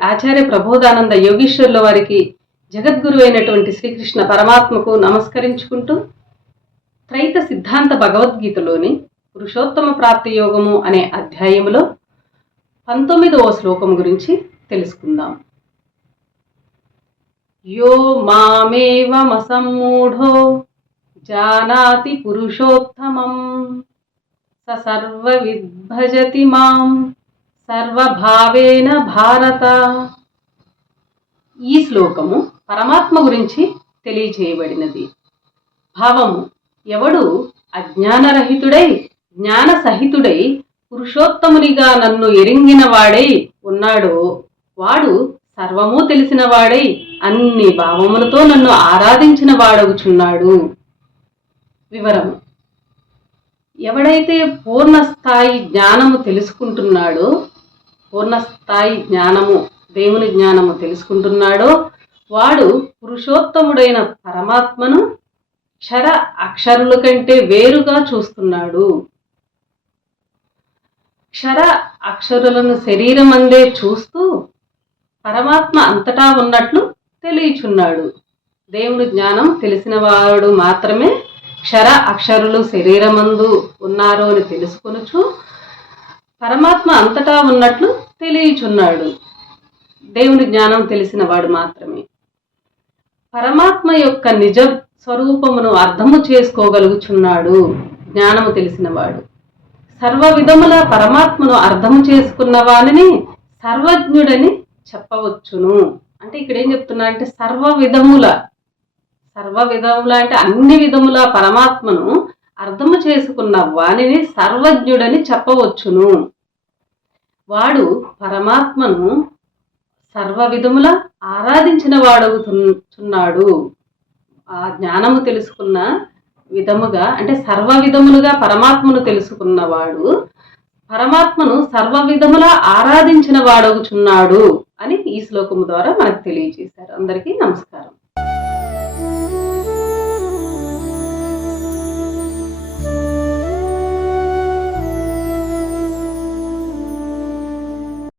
ఆచార్య ప్రబోధానంద యోగీశ్వరుల వారికి, జగద్గురు అయినటువంటి శ్రీకృష్ణ పరమాత్మకు నమస్కరించుకుంటూ త్రైత సిద్ధాంత భగవద్గీతలోని పురుషోత్తమ ప్రాప్తి యోగము అనే అధ్యాయములో 19వ శ్లోకం గురించి తెలుసుకుందాం. యో మామేవమసమ్మూఢో జానాతి పురుషోత్తమం స సర్వవిద్భజతి మాం సర్వభావేన భారత. ఈ శ్లోకము పరమాత్మ గురించి తెలియజేయబడినది. భావము: ఎవడు అజ్ఞానరహితుడై జ్ఞాన సహితుడై పురుషోత్తమునిగా నన్ను ఎరింగిన వాడై ఉన్నాడో వాడు సర్వము తెలిసిన వాడై అన్ని భావములతో నన్ను ఆరాధించిన వాడవుచున్నాడు. వివరము: ఎవడైతే పూర్ణస్థాయి జ్ఞానము తెలుసుకుంటున్నాడో, పూర్ణస్థాయి జ్ఞానము దేవుని జ్ఞానము తెలుసుకుంటున్నాడో వాడు పురుషోత్తముడైన పరమాత్మను క్షర అక్షరుల కంటే వేరుగా చూస్తున్నాడు. క్షర అక్షరులను శరీరమందే చూస్తూ పరమాత్మ అంతటా ఉన్నట్లు తెలియచున్నాడు. దేవుని జ్ఞానం తెలిసిన వాడు మాత్రమే క్షర అక్షరులు శరీరమందు ఉన్నారు అని తెలుసుకొనుచు పరమాత్మ అంతటా ఉన్నట్లు తెలియచున్నాడు. దేవుని జ్ఞానం తెలిసిన వాడు మాత్రమే పరమాత్మ యొక్క నిజ స్వరూపమును అర్థము చేసుకోగలుగుచున్నాడు. జ్ఞానము తెలిసినవాడు సర్వ విధముల పరమాత్మను అర్థము చేసుకున్న వానిని సర్వజ్ఞుడని చెప్పవచ్చును. అంటే ఇక్కడ ఏం చెప్తున్నా అంటే సర్వ విధముల అంటే అన్ని విధముల పరమాత్మను అర్థము చేసుకున్న వానిని సర్వజ్ఞుడని చెప్పవచ్చును. వాడు పరమాత్మను సర్వ విధముల ఆరాధించిన వాడవుతున్నాడు. ఆ జ్ఞానము తెలుసుకున్న విధముగా అంటే సర్వ విధములుగా పరమాత్మను తెలుసుకున్నవాడు పరమాత్మను సర్వ విధముల ఆరాధించిన వాడవుచున్నాడు అని ఈ శ్లోకము ద్వారా మనకు తెలియజేశారు. అందరికీ నమస్కారం.